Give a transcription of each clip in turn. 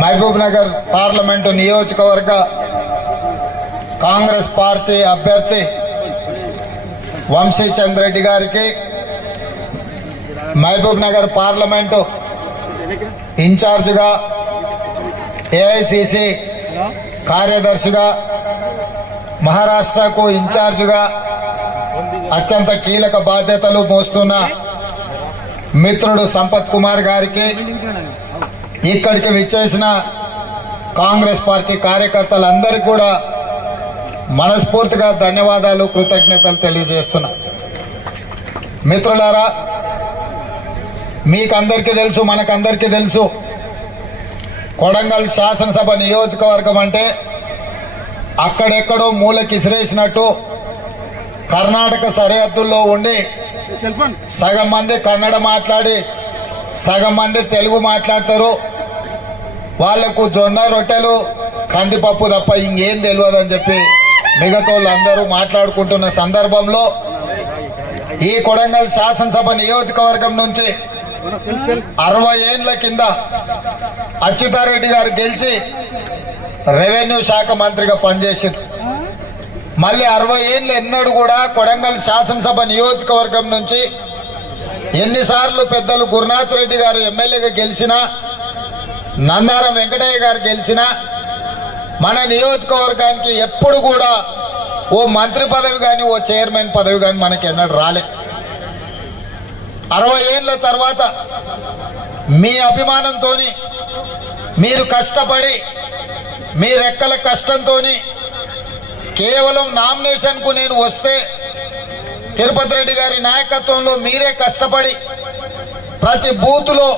Mahabub Nagar parliament నియోజకవర్గ Congress party అభ్యర్థి వంశీ చంద్రెడ్డి గారికి, మహబూబ్ నగర్ పార్లమెంటు ఇన్ఛార్జిగా, ఏఐసిసి కార్యదర్శిగా, మహారాష్ట్రకు ఇన్ఛార్జిగా అత్యంత కీలక బాధ్యతలు మోస్తున్న మిత్రుడు సంపత్ కుమార్ గారికి, ఇక్కడికి విచ్చేసిన కాంగ్రెస్ పార్టీ కార్యకర్తలందరికీ కూడా మనస్ఫూర్తిగా ధన్యవాదాలు, కృతజ్ఞతలు తెలియజేస్తున్నా. మిత్రులారా, మీకందరికీ తెలుసు, మనకందరికీ తెలుసు, కొడంగల్ శాసనసభ నియోజకవర్గం అంటే అక్కడెక్కడో మూలకిసిరేసినట్టు కర్ణాటక సరిహద్దుల్లో ఉండి సగం మంది కన్నడ మాట్లాడి సగం మంది తెలుగు మాట్లాడతారు. వాళ్లకు జొన్న రొట్టెలు కందిపప్పు తప్ప ఇంకేం తెలియదని చెప్పి మిగతా వాళ్ళందరూ మాట్లాడుకుంటున్న సందర్భంలో ఈ కొడంగల్ శాసనసభ నియోజకవర్గం నుంచి 60 ఏళ్ల కింద అచ్యుతారెడ్డి గారు గెలిచి రెవెన్యూ శాఖ మంత్రిగా పనిచేసారు. మళ్ళీ 60 ఏళ్ళు ఎన్నడూ కూడా కొడంగల్ శాసనసభ నియోజకవర్గం నుంచి ఎన్నిసార్లు పెద్దలు గురునాథ్ రెడ్డి గారు ఎమ్మెల్యేగా గెలిచినా, నందారం వెంకటయ్య గారు గెలిచినా మన నియోజకవర్గానికి ఎప్పుడు కూడా ఓ మంత్రి పదవి కానీ ఓ చైర్మన్ పదవి కానీ మనకి ఎన్నడూ రాలే. 60 ఏళ్ళ తర్వాత మీ అభిమానంతో, మీరు కష్టపడి, మీ రెక్కల కష్టంతో కేవలం నామినేషన్కు నేను వస్తే తిరుపతి రెడ్డి గారి నాయకత్వంలో మీరే కష్టపడి ప్రతి బూతులో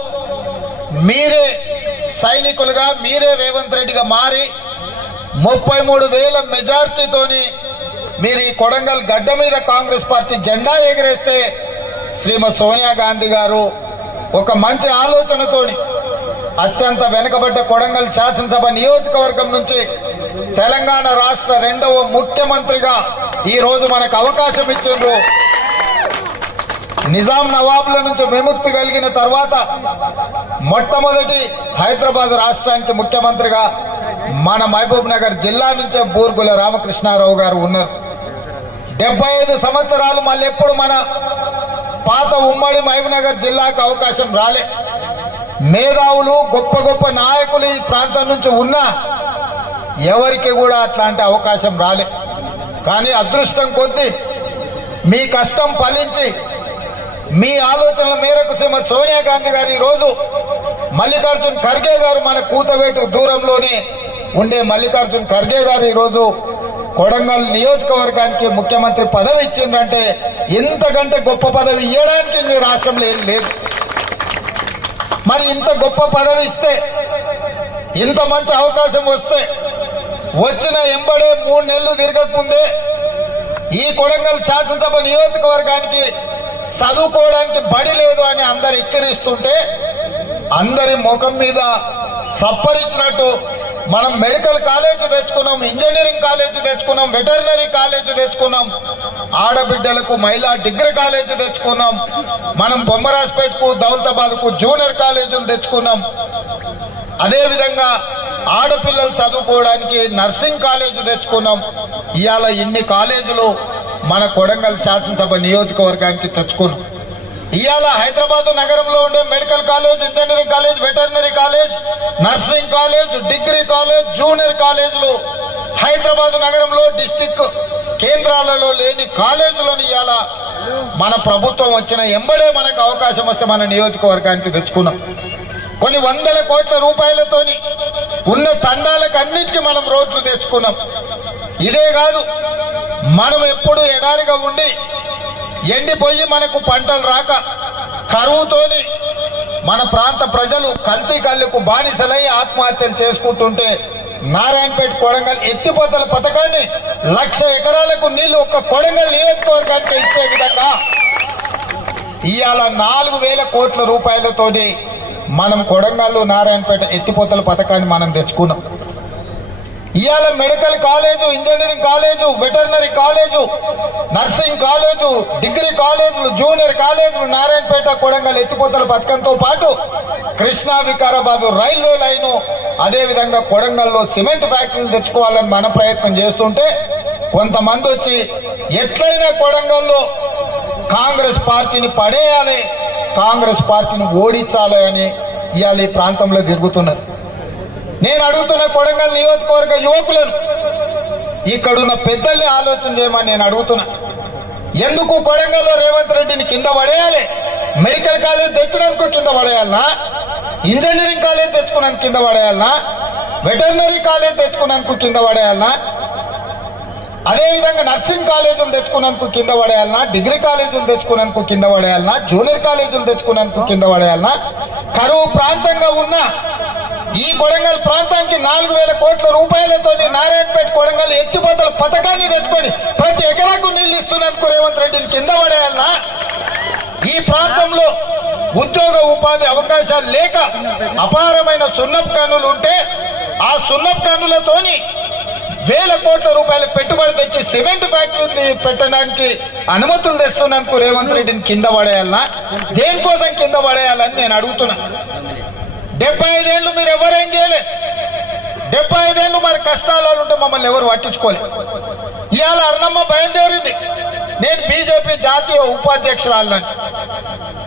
మీరే సైనికులుగా, మీరే రేవంత్ రెడ్డిగా మారి 33,000 మెజార్టీతోని మీరు ఈ కొడంగల్ గడ్డ మీద కాంగ్రెస్ పార్టీ జెండా ఎగిరేస్తే శ్రీమతి సోనియా గాంధీ గారు ఒక మంచి ఆలోచనతోని అత్యంత వెనుకబడ్డ కొడంగల్ శాసనసభ నియోజకవర్గం నుంచి తెలంగాణ రాష్ట్ర 2వ ముఖ్యమంత్రిగా ఈ రోజు మనకు అవకాశం ఇచ్చిండ్రు. నిజాం నవాబుల నుంచి విముక్తి కలిగిన తర్వాత మొట్టమొదటి హైదరాబాద్ రాష్ట్రానికి ముఖ్యమంత్రిగా మన మహబూబ్ నగర్ జిల్లా నుంచే బూర్గుల రామకృష్ణారావు గారు ఉన్నారు. 75 సంవత్సరాలు మళ్ళీ ఎప్పుడు మన పాత ఉమ్మడి మహబూబ్ నగర్ జిల్లాకు అవకాశం రాలే. మేధావులు, గొప్ప గొప్ప నాయకులు ఈ ప్రాంతం నుంచి ఉన్నా ఎవరికి కూడా అట్లాంటి అవకాశం రాలే. కానీ అదృష్టం కొద్దీ మీ కష్టం ఫలించి మీ ఆలోచనల మేరకు శ్రీమతి సోనియా గాంధీ గారు ఈరోజు మల్లికార్జున్ ఖర్గే గారు, మన కూతవేటు దూరంలోనే ఉండే మల్లికార్జున్ ఖర్గే గారు ఈరోజు కొడంగల్ నియోజకవర్గానికి ముఖ్యమంత్రి పదవి ఇచ్చిందంటే ఇంతకంటే గొప్ప పదవి ఇవ్వడానికి మీ రాష్ట్రంలో ఏం లేదు. మరి ఇంత గొప్ప పదవి ఇస్తే, ఇంత మంచి అవకాశం వస్తే, వచ్చిన ఎంబడే 3 నెలలు తిరగకముందే ఈ కొడంగల్ శాసనసభ నియోజకవర్గానికి చదువుకోవడానికి బడి లేదు అని అందరు ఎక్కిరిస్తుంటే అందరి ముఖం మీద సప్పరిచ్చినట్టు మనం మెడికల్ కాలేజ్ తెచ్చుకున్నాం, ఇంజనీరింగ్ కాలేజ్ తెచ్చుకున్నాం, వెటర్నరీ కాలేజ్ తెచ్చుకున్నాం, ఆడబిడ్డలకు మహిళా డిగ్రీ కాలేజ్ తెచ్చుకున్నాం, మనం బొమ్మరాజ్పేట్కు, దౌలతాబాద్కు జూనియర్ కాలేజీలు తెచ్చుకున్నాం. అదేవిధంగా ఆడపిల్లలు చదువుకోవడానికి నర్సింగ్ కాలేజ్ తెచ్చుకున్నాం. ఇవాళ ఇన్ని కాలేజీలు మన కొడంగల్ శాసనసభ నియోజకవర్గానికి తెచ్చుకున్నాం. ఇవాళ హైదరాబాద్ నగరంలో ఉండే medical college, engineering college, veterinary college, nursing college, degree college, junior కాలేజీలు హైదరాబాద్ నగరంలో డిస్టిక్ కేంద్రాలలో లేని కాలేజీలను ఇవాళ మన ప్రభుత్వం వచ్చిన ఎంబడే మనకు అవకాశం వస్తే మన నియోజకవర్గానికి తెచ్చుకున్నాం. కొన్ని 100 కోట్ల రూపాయలతోని ఉన్న తండాలకు అన్నిటికీ మనం రోడ్లు తెచ్చుకున్నాం. ఇదే కాదు, మనం ఎప్పుడు ఎడారిగా ఉండి ఎండిపోయి మనకు పంటలు రాక కరువుతోని మన ప్రాంత ప్రజలు కల్తీ కళ్ళకు బానిసలై ఆత్మహత్యలు చేసుకుంటుంటే నారాయణపేట కొడంగల్ ఎత్తిపోతల పథకాన్ని 1,00,000 ఎకరాలకు నీళ్లు ఒక్క కొడంగల్ నియోజకవర్గానికి ఇచ్చే విధంగా ఇవాళ 4,000 కోట్ల రూపాయలతోటి మనం కొడంగల్లో నారాయణపేట ఎత్తిపోతల పథకాన్ని మనం తెచ్చుకున్నాం. ఇవాళ medical college, engineering college, veterinary college, nursing college, degree కాలేజులు, జూనియర్ కాలేజులు నారాయణపేట, కొడంగల్ ఎత్తిపోతల పథకంతో పాటు కృష్ణా వికారాబాద్ రైల్వే లైను, అదేవిధంగా కొడంగల్లో సిమెంట్ ఫ్యాక్టరీలు తెచ్చుకోవాలని మన ప్రయత్నం చేస్తుంటే కొంతమంది వచ్చి ఎట్లయినా కొడంగల్లో కాంగ్రెస్ పార్టీని పడేయాలి, కాంగ్రెస్ పార్టీని ఓడించాలి అని ఇవాళ ఈ ప్రాంతంలో తిరుగుతున్నారు. నేను అడుగుతున్న కొడంగల్ నియోజకవర్గ యువకులను, ఇక్కడున్న పెద్దల్ని ఆలోచన చేయమని నేను అడుగుతున్నా. ఎందుకు కొడంగల్లో రేవంత్ రెడ్డిని కింద పడేయాలి? మెడికల్ కాలేజ్ తెచ్చినందుకు కింద పడేయాలనా? ఇంజనీరింగ్ కాలేజ్ తెచ్చుకున్నందుకు కింద పడేయాలనా? వెటర్నరీ కాలేజ్ తెచ్చుకున్నందుకు కింద పడేయాలనా? అదేవిధంగా నర్సింగ్ కాలేజీలు తెచ్చుకున్నందుకు కింద పడేయాలనా? డిగ్రీ కాలేజీలు తెచ్చుకున్నందుకు కింద పడేయాలనా? జూనియర్ కాలేజీలు తెచ్చుకున్నందుకు కింద పడేయాలనా? కరువు ప్రాంతంగా ఉన్న ఈ కొడంగల్ ప్రాంతానికి 4,000 కోట్ల రూపాయలతో నారాయణపేట కొడంగల్ ఎత్తిపోతల పథకాన్ని తెచ్చుకొని ప్రతి ఎకరాకు నీళ్లు ఇస్తున్నందుకు రేవంత్ రెడ్డిని కింద పడేయాలనా? ఈ ప్రాంతంలో ఉద్యోగ ఉపాధి అవకాశాలు లేక అపారమైన సున్నపు గనులు ఉంటే ఆ సున్నపు గనులతోని 1,000 కోట్ల రూపాయల పెట్టుబడి తెచ్చి సిమెంట్ ఫ్యాక్టరీ పెట్టడానికి అనుమతులు తెస్తున్నందుకు రేవంత్ రెడ్డిని కింద పడేయాలనా? దేనికోసం కింద పడేయాలని నేను అడుగుతున్నా. 75 ఏళ్ళు మీరు ఎవరేం చేయలే. 75 ఏళ్ళు మరి కష్టాలు ఉంటే మమ్మల్ని ఎవరు పట్టించుకోలే. ఇవాళ అర్ణమ్మ బయలుదేరింది, నేను బీజేపీ జాతీయ ఉపాధ్యక్షురాలని.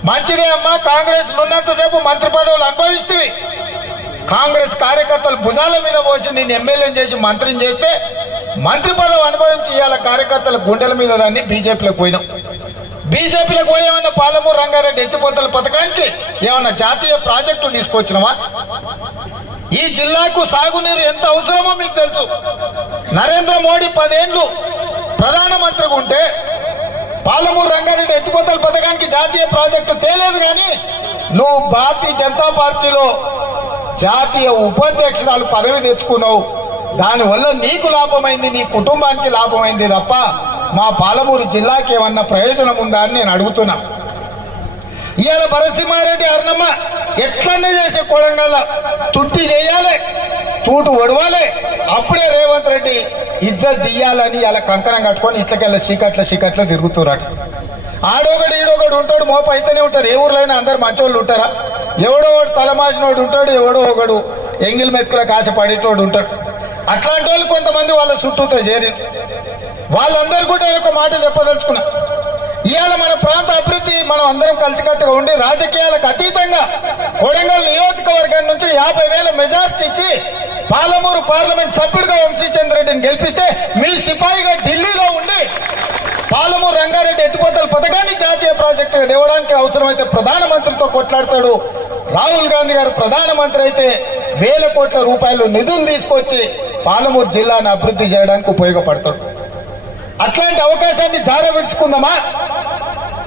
మంచిదే అమ్మా, కాంగ్రెస్ ఉన్నంతసేపు మంత్రి పదవులు అనుభవిస్తేవి. కాంగ్రెస్ కార్యకర్తలు భుజాల మీద పోసి నేను ఎమ్మెల్యేని చేసి మంత్రిని చేస్తే మంత్రి పదవి అనుభవించి ఇవాళ కార్యకర్తల గుండెల మీద దాన్ని బీజేపీలోకి పోయినాం. బీజేపీలోకి పోయేమన్నా పాలమూరు రంగారెడ్డి ఎత్తిపోతల పథకానికి ఏమన్నా జాతీయ ప్రాజెక్టులు తీసుకొచ్చినామా? ఈ జిల్లాకు సాగునీరు ఎంత అవసరమో మీకు తెలుసు. నరేంద్ర మోడీ 10 ఏళ్ళు ప్రధానమంత్రిగా ఉంటే పాలమూరు రంగారెడ్డి ఎత్తిపోతల పథకానికి జాతీయ ప్రాజెక్టు తేలేదు. కానీ నువ్వు భారతీయ జనతా పార్టీలో జాతీయ ఉపాధ్యక్షురాలు పదవి తెచ్చుకున్నావు. దానివల్ల నీకు లాభమైంది, నీ కుటుంబానికి లాభమైంది తప్ప మా పాలమూరు జిల్లాకి ఏమన్నా ప్రయోజనం ఉందా అని నేను అడుగుతున్నా. ఇవాళ భరసింహారెడ్డి అర్ణమ్మ ఎట్లనే చేసే కొడంగల్ తుట్టి చేయాలి, తూటు ఒడవాలి, అప్పుడే రేవంత్ రెడ్డి ఇజ్జత్ తీయాలని ఇలా కంకణం కట్టుకొని ఇట్లకెళ్ళ చీకట్ల తిరుగుతున్నారు. ఆడోగడు ఈడోగడు ఉంటాడు, మోప అయితేనే ఉంటారు. ఏ ఊర్లైనా అందరు మంచోళ్ళు ఉంటారా? ఎవడో ఒకడు తలమాసినోడు ఉంటాడు, ఎవడో ఒకడు ఎంగిల్ మెతుకులకు ఆశ పడేటోడు ఉంటాడు. అట్లాంటి వాళ్ళు కొంతమంది వాళ్ళ చుట్టూతో చేరి వాళ్ళందరూ కూడా ఒక మాట చెప్పదలుచుకున్నా. ఇవాళ మన ప్రాంత అభివృద్ధి మనం అందరం కలిసికట్టుగా ఉండి రాజకీయాలకు అతీతంగా కొడంగల్ నియోజకవర్గం నుంచి 50,000 మెజార్టీ ఇచ్చి పాలమూరు పార్లమెంట్ సభ్యుడిగా వంశీచంద్ర రెడ్డిని గెలిపిస్తే మీ సిపాయిగా ఢిల్లీలో ఉండి పాలమూరు రంగారెడ్డి ఎత్తిపోతల పథకాన్ని జాతీయ ప్రాజెక్టుగా తేవడానికి అవసరమైతే ప్రధానమంత్రితో కొట్లాడతాడు. రాహుల్ గాంధీ గారు ప్రధానమంత్రి అయితే 1,000 కోట్ల రూపాయలు నిధులు తీసుకొచ్చి పాలమూరు జిల్లాను అభివృద్ధి చేయడానికి ఉపయోగపడతాడు. అట్లాంటి అవకాశాన్ని జారవిడుచుకుందామా?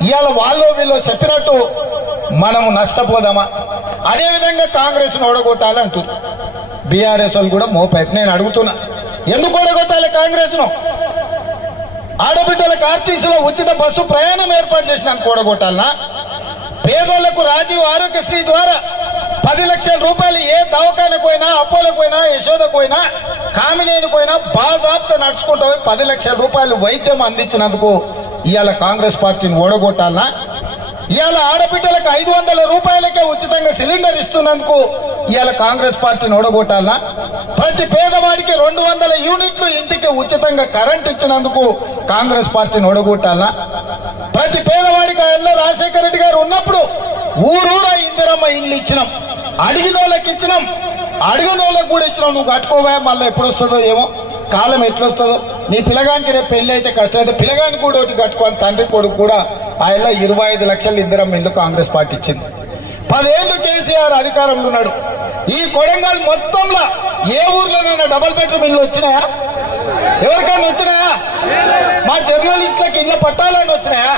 ఇవాళ వాళ్ళు వీళ్ళు చెప్పినట్టు మనము నష్టపోదామా? అదేవిధంగా కాంగ్రెస్ ఓడగొట్టాలి అంటుంది బీఆర్ఎస్ వాళ్ళు కూడా మోపారు. నేను అడుగుతున్నా, ఎందుకు ఓడగొట్టాలి కాంగ్రెస్ ను? ఆడబిడ్డలకు ఆర్టీసీలో ఉచిత బస్సు ప్రయాణం ఏర్పాటు చేసినందుకు ఓడగొట్టాలనా? పేదోళ్లకు రాజీవ్ ఆరోగ్యశ్రీ ద్వారా 10 లక్షల రూపాయలు ఏ దవాఖానకు పోయినా, అపోలకు పోయినా, యశోదకు పోయినా, కామినేనికి పోయినా బాజాబ్తో నడుచుకుంటూ 10 లక్షల రూపాయలు వైద్యం అందించినందుకు ఇవాళ కాంగ్రెస్ పార్టీని ఓడగొట్టాలనా? ఇవాళ ఆడబిడ్డలకు 500 రూపాయలకే ఉచితంగా సిలిండర్ ఇస్తున్నందుకు ఇవాళ కాంగ్రెస్ పార్టీని ఓడగొట్టాలనా? ప్రతి పేదవాడికి 200 యూనిట్లు ఇంటికి ఉచితంగా కరెంట్ ఇచ్చినందుకు కాంగ్రెస్ పార్టీని ఓడగొట్టాలనా? ప్రతి పేదవాడికి ఎల్ల రాజశేఖర రెడ్డి గారు ఉన్నప్పుడు ఊరూరా ఇందిరమ్మ ఇల్లు ఇచ్చినాం, అడిగిన వాళ్ళకి ఇచ్చినాం, అడిగిన వాళ్ళకి కూడా ఇచ్చినాం. నువ్వు కట్టుకోవా, మళ్ళీ ఎప్పుడు వస్తుందో ఏమో, కాలం ఎట్లొస్తుందో. నీ పిల్లగానికి రేపు పెళ్లి అయితే కష్టం అయితే పిల్లగానికి కూడా ఒకటి కట్టుకోవాలి. తండ్రి కొడుకు కూడా ఆయన 25 లక్షలు ఇందిరమ్మ ఇల్లు కాంగ్రెస్ పార్టీ ఇచ్చింది. 10 ఏళ్ళు కేసీఆర్ అధికారంలో ఉన్నాడు. ఈ కొడంగల్ మొత్తంలో ఏ ఊర్లోనైనా డబుల్ బెడ్రూమ్ ఇల్లు వచ్చినాయా? ఎవరికైనా వచ్చినాయా? మా జర్నలిస్టులకు ఇళ్ళ పట్టాలని వచ్చినాయా?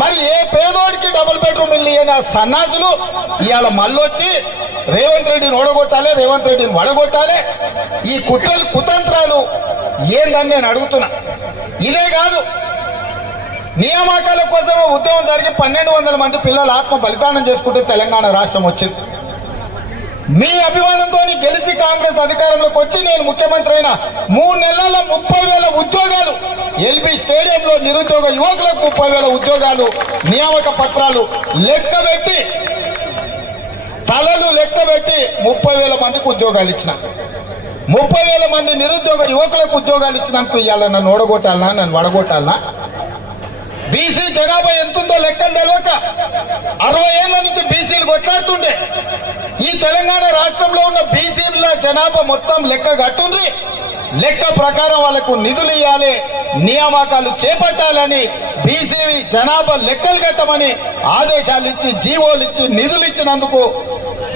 మరి ఏ పేదోడికి డబుల్ బెడ్రూమ్ ఇల్లు ఇయ్యని ఆ సన్నాసులు ఇవాళ మళ్ళొచ్చి రేవంత్ రెడ్డిని ఓడగొట్టాలి, రేవంత్ రెడ్డిని వడగొట్టాలి. ఈ కుట్రలు కుతంత్రాలు ఏందని నేను అడుగుతున్నా. ఇదే కాదు, నియామకాల కోసం ఉద్యమం జరిగి 1,200 మంది పిల్లలు ఆత్మ బలిదానం చేసుకుంటే తెలంగాణ రాష్ట్రం వచ్చింది. మీ అభిమానంతో గెలిచి కాంగ్రెస్ అధికారంలోకి వచ్చి నేను ముఖ్యమంత్రి అయిన 3 నెలల్లో 30,000 ఉద్యోగాలు, ఎల్బీ స్టేడియంలో నిరుద్యోగ యువకులకు 30,000 ఉద్యోగాలు, నియామక పత్రాలు లెక్కబెట్టి తలలు లెక్క పెట్టి 30,000 మందికి ఉద్యోగాలు ఇచ్చిన, 30,000 మంది నిరుద్యోగ యువకులకు ఉద్యోగాలు ఇచ్చినందుకు ఇవాళ నన్ను ఓడగొట్టాలనా, నన్ను వడగొట్టాలనా? బీసీ జనాభా ఎంతుందో లెక్కలు తెలియక 60 ఏళ్ల నుంచి బీసీలు కొట్లాడుతుంటే ఈ తెలంగాణ రాష్ట్రంలో ఉన్న బీసీల జనాభా మొత్తం లెక్క కట్టుండ్రి, లెక్క ప్రకారం వాళ్ళకు నిధులు ఇవ్వాలి, నియామకాలు చేపట్టాలని బీసీ జనాభా లెక్కలు కట్టమని ఆదేశాలు ఇచ్చి జీవోలు ఇచ్చి నిధులు ఇచ్చినందుకు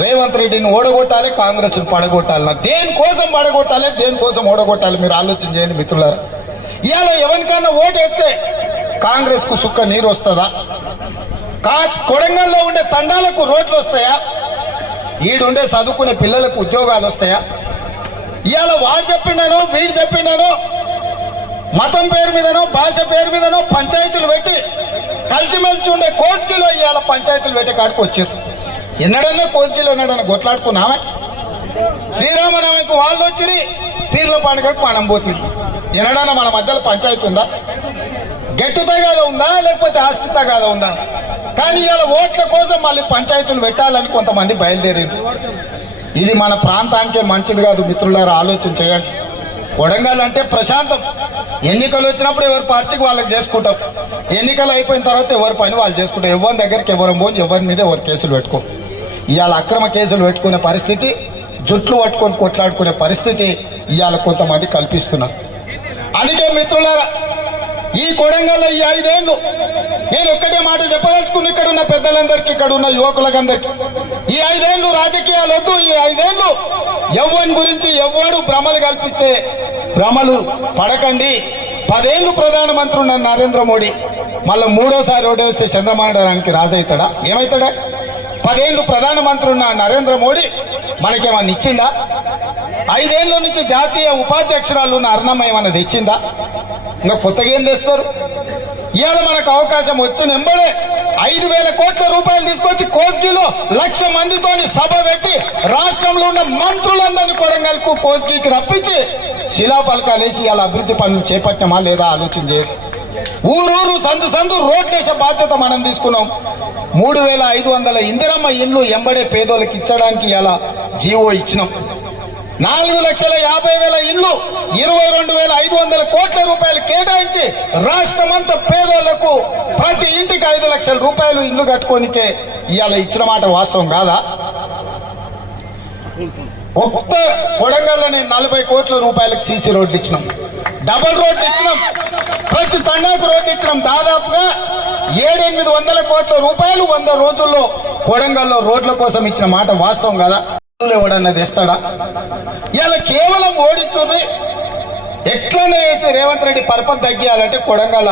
రేవంత్ రెడ్డిని ఓడగొట్టాలి, కాంగ్రెస్ పడగొట్టాలి. దేనికోసం పడగొట్టాలి, దేనికోసం ఓడగొట్టాలి? మీరు ఆలోచన చేయండి మిత్రులారా. ఇవాళ ఎవరికన్నా ఓటేస్తే కాంగ్రెస్ కు సుక్క నీరు వస్తుందా? కొడంగల్లో ఉండే తండాలకు రోడ్లు వస్తాయా? ఈడుండే చదువుకునే పిల్లలకు ఉద్యోగాలు వస్తాయా? ఇవాళ వాడు చెప్పిండానో వీడు చెప్పిండానో మతం పేరు మీదనో భాష పేరు మీదనో పంచాయతీలు పెట్టి కలిసిమెలిసి ఉండే కోస్గిలో ఇవాళ పంచాయతీలు పెట్టే కాడికి వచ్చారు. ఎన్నడన్నా కోస్గిలో ఎన్నడన్నా కొట్లాడుకున్నామే? శ్రీరామనవమికి వాళ్ళు వచ్చి పీర్ల పండుగకు మనం పోతుంది. ఎన్నడన్నా మన మధ్యలో పంచాయతీ ఉందా? గెట్టు తగాదా ఉందా, లేకపోతే ఆస్తి తగాదా ఉందా? కానీ ఇవాళ ఓట్ల కోసం మళ్ళీ పంచాయతీలు పెట్టాలని కొంతమంది బయలుదేరారు. ఇది మన ప్రాంతానికే మంచిది కాదు మిత్రులారా, ఆలోచన చేయండి. కొడంగల్ అంటే ప్రశాంతం. ఎన్నికలు వచ్చినప్పుడు ఎవరి పార్టీకి వాళ్ళకి చేసుకుంటాం, ఎన్నికలు అయిపోయిన తర్వాత ఎవరి పని వాళ్ళు చేసుకుంటాం. ఎవరి దగ్గరికి ఎవరు పోయి ఎవరి మీద ఎవరు కేసులు పెట్టుకో. ఇవాళ అక్రమ కేసులు పెట్టుకునే పరిస్థితి, జుట్లు పట్టుకొని కొట్లాడుకునే పరిస్థితి ఇవాళ కొంతమంది కల్పిస్తున్నారు. అందుకే మిత్రులారా, ఈ కొడంగల్లో ఈ 5 ఏళ్ళు నేను ఒక్కటే మాట చెప్పదలుచుకుని ఇక్కడ ఉన్న పెద్దలందరికీ, ఇక్కడ ఉన్న యువకులందరికీ, ఈ 5 ఏళ్ళు రాజకీయాలు వద్దు. ఈ 5 ఏళ్ళు ఎవ్వని గురించి ఎవ్వడు భ్రమలు కల్పిస్తే భ్రమలు పడకండి. 10 ఏళ్ళు ప్రధానమంత్రి ఉన్న నరేంద్ర మోడీ మళ్ళీ 3వ సారి ఓటేస్తే చంద్రబాబు రాజు అవుతాడా? ఏమవుతాడా? 10 ఏళ్ళు ప్రధానమంత్రి ఉన్న నరేంద్ర మోడీ మనకేమన్నా ఇచ్చిందా? 5 ఏళ్ళ నుంచి జాతీయ ఉపాధ్యక్షురాలు ఉన్న అరుణమ్మ ఏమన్నా తెచ్చిందా? ఇంకా కొత్తగా ఏం తెస్తారు? ఇవాళ మనకు అవకాశం వచ్చిన ఎంబడే 5,000 కోట్ల రూపాయలు తీసుకొచ్చి కోస్గిలో 1,00,000 మందితోని సభ పెట్టి రాష్ట్రంలో ఉన్న మంత్రులందరినీ కొడంగల్కు కోస్గికి రప్పించి శిలాఫలకాలు వేసి ఇవాళ అభివృద్ధి పనులు చేపట్టినామా లేదా ఆలోచన చేయదు. ఊరూరు సందు సందు రోడ్లేసే బాధ్యత మనం తీసుకున్నాం. 3,500 ఇందిరమ్మ ఇళ్ళు ఎంబడే పేదోళ్ళకి ఇచ్చడానికి ఇలా జీవో ఇచ్చినాం. 4,50,000 ఇళ్ళు 22,500 కోట్ల రూపాయలు కేటాయించి రాష్ట్రమంతా పేదోళ్లకు ప్రతి ఇంటికి 5 లక్షల రూపాయలు ఇల్లు కట్టుకోనికే ఇవాళ ఇచ్చిన మాట వాస్తవం కాదా? ఒక్క కొడంగల్లోనే 40 కోట్ల రూపాయలకు సీసీ రోడ్లు ఇచ్చినాం, డబుల్ రోడ్లు ఇచ్చినాం, ప్రతి తండాకు రోడ్లు ఇచ్చినాం. దాదాపుగా 700-800 కోట్ల రూపాయలు 100 రోజుల్లో కొడంగల్లో రోడ్ల కోసం ఇచ్చిన మాట వాస్తవం కదా? ఎవడన్నా తెస్తాడా? ఇలా కేవలం ఓడించుర్రి ఎట్లనే వేసి రేవంత్ రెడ్డి పరపతి తగ్గియాలంటే కొడంగల్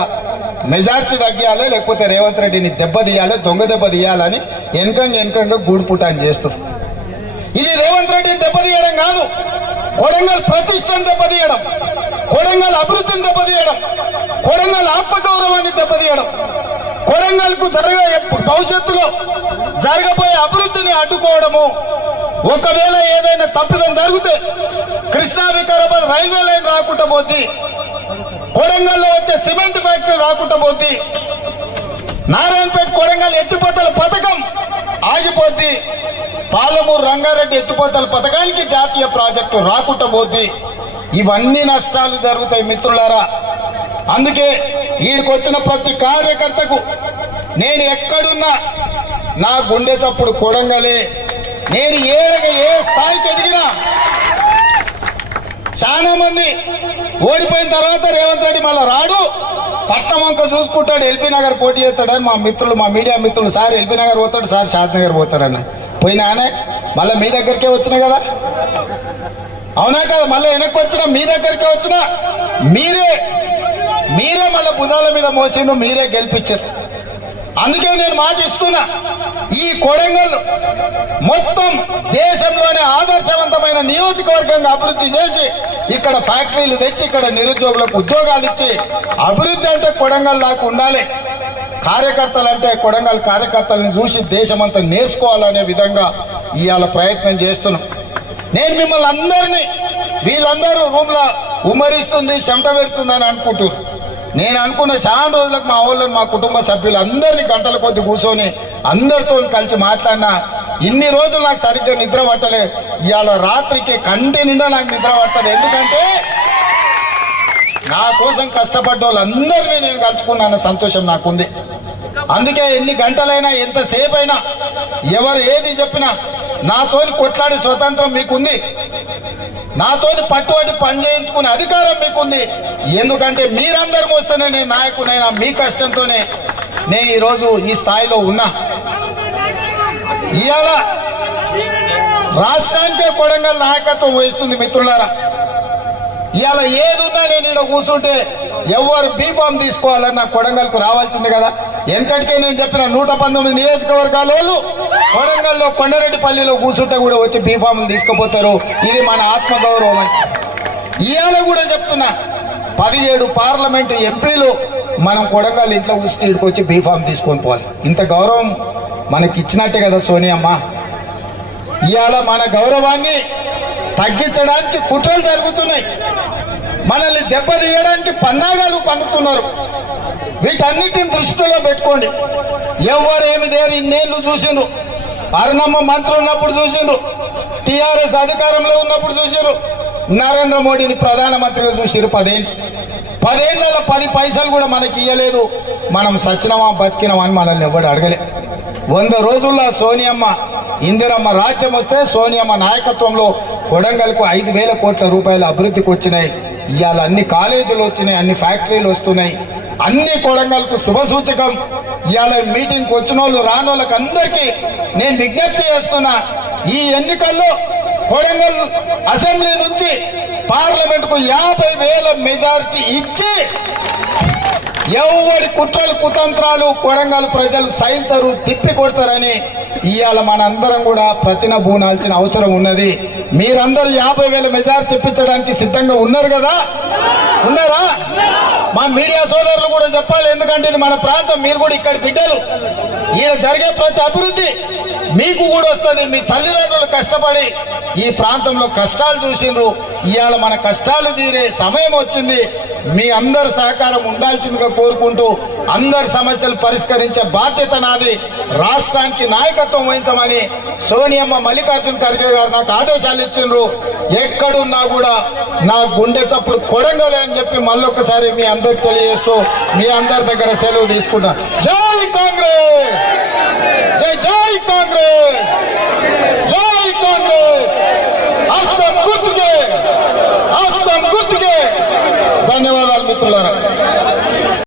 మెజార్టీ తగ్గియాలి, లేకపోతే రేవంత్ రెడ్డిని దెబ్బతీయాలి, దొంగ దెబ్బ తీయాలని వెనకంగా గూడుపుటాన్ని చేస్తుంది. ఇది రేవంత్ రెడ్డిని దెబ్బతీయడం కాదు, కొడంగల్ ప్రతిష్టను దెబ్బతీయడం, కొడంగల్ అభివృద్ధిని దెబ్బతీయడం, కొడంగల్ ఆత్మగౌరవాన్ని దెబ్బతీయడం, కొడంగల్ కు భవిష్యత్తులో జరగబోయే అభివృద్ధిని అడ్డుకోవడము. ఒకవేళ ఏదైనా తప్పిదం జరిగితే కృష్ణా వికారాబాద్ రైల్వే లైన్ రాకుండా పోద్ది, కొడంగల్లో వచ్చే సిమెంట్ ఫ్యాక్టరీ రాకుండా పోద్ది, నారాయణపేట కొడంగల్ ఎత్తిపోతల పథకం ఆగిపోద్ది, పాలమూరు రంగారెడ్డి ఎత్తిపోతల పథకానికి జాతీయ ప్రాజెక్టు రాకుండా పోద్ది. ఇవన్నీ నష్టాలు జరుగుతాయి మిత్రులారా. అందుకే ఈడికొచ్చిన ప్రతి కార్యకర్తకు నేను ఎక్కడున్నా నా గుండె చప్పుడు కొడంగలే. నేను ఏ స్థాయికి ఎదిగినా చాలా మంది ఓడిపోయిన తర్వాత రేవంత్ రెడ్డి మళ్ళీ రాడు, పట్నం వంక చూసుకుంటాడు, ఎల్బీ నగర్ పోటీ చేస్తాడని మా మిత్రులు, మా మీడియా మిత్రులు, సార్ ఎల్బీ నగర్ పోతాడు, సార్ షాద్ నగర్ పోతారన్న పోయినానే మళ్ళీ మీ దగ్గరికే వచ్చినా కదా, అవునా కదా? మళ్ళీ వెనక్కి వచ్చినా మీ దగ్గరికే వచ్చినా మీరే మళ్ళీ భుజాల మీద మోసిండు, మీరే గెలిపించారు. అందుకే నేను మాట ఇస్తున్నా, ఈ కొడంగల్ మొత్తం దేశంలోనే ఆదర్శవంతమైన నియోజకవర్గంగా అభివృద్ధి చేసి ఇక్కడ ఫ్యాక్టరీలు తెచ్చి ఇక్కడ నిరుద్యోగులకు ఉద్యోగాలు ఇచ్చి అభివృద్ధి అంటే కొడంగల్ లాగా ఉండాలి. కార్యకర్తలు అంటే కొడంగల్ కార్యకర్తలను చూసి దేశమంతా నేర్చుకోవాలనే విధంగా ఇవాళ ప్రయత్నం చేస్తున్నాం. నేను మిమ్మల్ని అందరినీ వీళ్ళందరూ రూమ్లో ఉమ్మరిస్తుంది, చెమట పెడుతుందని అనుకుంటున్నారు. నేను అనుకున్న చాలా రోజులకు మా వాళ్ళని, మా కుటుంబ సభ్యులు అందరినీ గంటల కొద్ది కూర్చొని అందరితో కలిసి మాట్లాడినా ఇన్ని రోజులు నాకు సరిగ్గా నిద్ర పట్టలే, ఇవాళ రాత్రికి కంటి నిండా నాకు నిద్ర పట్టదు. ఎందుకంటే నా కోసం కష్టపడ్డ వాళ్ళందరినీ నేను కలుసుకున్నాన్న సంతోషం నాకుంది. అందుకే ఎన్ని గంటలైనా ఎంతసేపు అయినా ఎవరు ఏది చెప్పినా నాతోని కొట్లాడే స్వతంత్రం మీకుంది, నాతోని పట్టుబడి పని చేయించుకునే అధికారం మీకుంది. ఎందుకంటే మీరందరూ మోస్తేనే నేను నాయకునైనా, మీ కష్టంతోనే నేను ఈరోజు ఈ స్థాయిలో ఉన్నా. ఇవాళ రాష్ట్రానికే కొడంగల్ నాయకత్వం వహిస్తుంది మిత్రులారా. ఇవాళ ఏదున్నా నేను ఇక్కడ కూర్చుంటే ఎవరు బీఫామ్ తీసుకోవాలన్నా కొడంగల్కు రావాల్సింది కదా. వెనకటికే నేను చెప్పిన 119 నియోజకవర్గాల వాళ్ళు కొడంగల్లో కొండరెడ్డిపల్లిలో కూర్చుంటే కూడా వచ్చి బీఫామ్లు తీసుకుపోతారు. ఇది మన ఆత్మగౌరవం అని ఇవాళ కూడా చెప్తున్నా. 17 పార్లమెంటు ఎంపీలు మనం కొడంగల్ ఇంట్లో కూర్చుని ఇక్కడికి వచ్చి బీఫామ్ తీసుకొని పోవాలి. ఇంత గౌరవం మనకి ఇచ్చినట్టే కదా సోనియమ్మ. ఇవాళ మన గౌరవాన్ని తగ్గించడానికి కుట్రలు జరుగుతున్నాయి, మనల్ని దెబ్బతీయడానికి పన్నాగాలు పన్నుతున్నారు. వీటన్నిటిని దృష్టిలో పెట్టుకోండి. ఎవరేమి దేని ఇన్నేళ్ళు చూసిండ్రు, అరుణమ్మ మంత్రి ఉన్నప్పుడు చూసిండ్రు, టీఆర్ఎస్ అధికారంలో ఉన్నప్పుడు చూసిండ్రు, నరేంద్ర మోడీని ప్రధానమంత్రిగా చూసిరు. 10 ఏళ్ళ 10 పైసలు కూడా మనకి ఇయ్యలేదు. మనం సచ్చినమా బతికినమా అని మనల్ని ఎవడు అడగలే. 100 రోజుల్లో సోనియమ్మ ఇందిరమ్మ రాజ్యం వస్తే సోనియమ్మ నాయకత్వంలో కొడంగల్కు 5,000 కోట్ల రూపాయల అభివృద్ధికి వచ్చినాయి. ఇవాళ అన్ని కాలేజీలు వచ్చినాయి, అన్ని ఫ్యాక్టరీలు వస్తున్నాయి, అన్ని కొడంగల్కు శుభ సూచకం. ఇవాళ మీటింగ్కి వచ్చిన వాళ్ళు రాని వాళ్ళకి అందరికీ నేను విజ్ఞప్తి చేస్తున్నా, ఈ ఎన్నికల్లో కొడంగల్ అసెంబ్లీ నుంచి పార్లమెంటుకు 50,000 మెజారిటీ ఇచ్చి ఎవరి కుట్రలు కుతంత్రాలు కొడంగల్ ప్రజలు సహించరు, తిప్పి కొడతారని ఇవాళ మనందరం కూడా ప్రతినబూనాల్సిన అవసరం ఉన్నది. మీరందరూ 50,000 మెజారిటీ తెప్పించడానికి సిద్ధంగా ఉన్నారు కదా, ఉన్నారా? మా మీడియా సోదరులు కూడా చెప్పాలి, ఎందుకంటే ఇది మన ప్రాంతం, మీరు కూడా ఇక్కడ బిడ్డలు. ఈయన జరిగే ప్రతి అభివృద్ధి మీకు కూడా వస్తుంది. మీ తల్లిదండ్రులు కష్టపడి ఈ ప్రాంతంలో కష్టాలు చూసిండ్రు, ఇవాళ మన కష్టాలు తీరే సమయం వచ్చింది. మీ అందరి సహకారం ఉండాల్సిందిగా కోరుకుంటూ అందరి సమస్యలు పరిష్కరించే బాధ్యత నాది. రాష్ట్రానికి నాయకత్వం వహించమని సోనియమ్మ మల్లికార్జున ఖర్గే గారు నాకు ఆదేశాలు ఇచ్చిండ్రు. ఎక్కడున్నా కూడా నా గుండె చప్పుడు కొడంగలే అని చెప్పి మళ్ళొక్కసారి మీ అందరికి తెలియజేస్తూ మీ అందరి దగ్గర సెలవు తీసుకుంటా. జై కాంగ్రెస్, జై జై కాంగ్రెస్, జై కాంగ్రెస్. హస్తం గుర్తుకే, హస్తం గుర్తుకే. ధన్యవాదాలు మిత్రులారా.